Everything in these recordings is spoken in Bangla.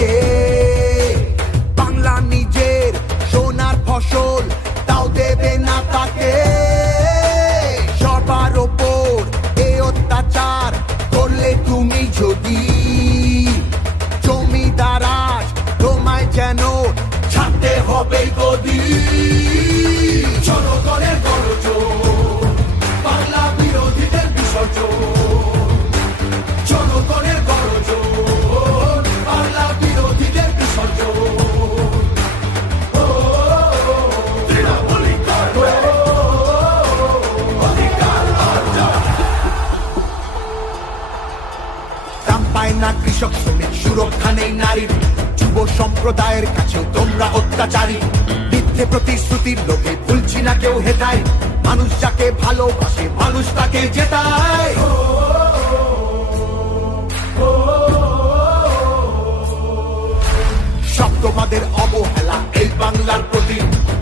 থাকে। বাংলা নিজের সোনার ফসল, তাও দেবে না তাকে। সবার ওপর এ অত্যাচার করলে তুমি যদি, জমিদার আজ তোমায় যেন ছাড়তে হবে গদি। জনগণের গর্জন, বাংলা বিরোধীদের বিসর্জন। জনগণের গর্জন, বাংলা বিরোধীদের বিসর্জন। দাম পায় না কৃষক শ্রমিক, সুরক্ষা নেই নারীর। যুব সম্প্রদায়ের কাছেও তোমরা অত্যাচারী। মিথ্যে প্রতিশ্রুতির লোকে ভুলছি না কেউ হেতায়। মানুষ যাকে ভালোবাসে মানুষ তাকে জেতায়। সব তোমাদের অবহেলা এই বাংলার প্রতি।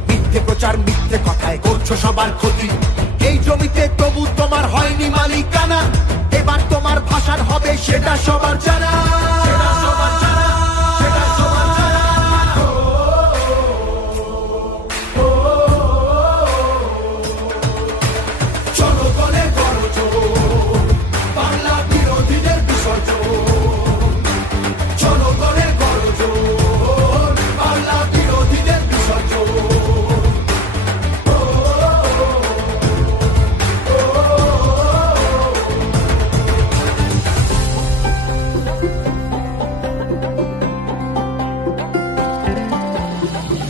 মিথ্যে প্রচার মিথ্যে কথায় করছো সবার ক্ষতি। এই জমিতে তবু তোমার হয়নি মালিকানা। এবার তোমার ভাষার হবে সেটা সবার জানা। সেটা সবার জানা, সেটা সবার জানা। জনগণের গর্জন, বাংলা বিরোধীদের বিসর্জন। জনগণের গর্জন, বাংলা বিরোধীদের বিসর্জন।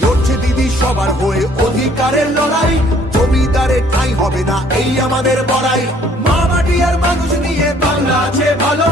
লড়ছে দিদি সবার হয়ে অধিকারের লড়াই। জমিদারের ঠাঁই হবে না এই আমাদের বড়াই। মা মাটি আর মানুষ নিয়ে বাংলা আছে ভালো।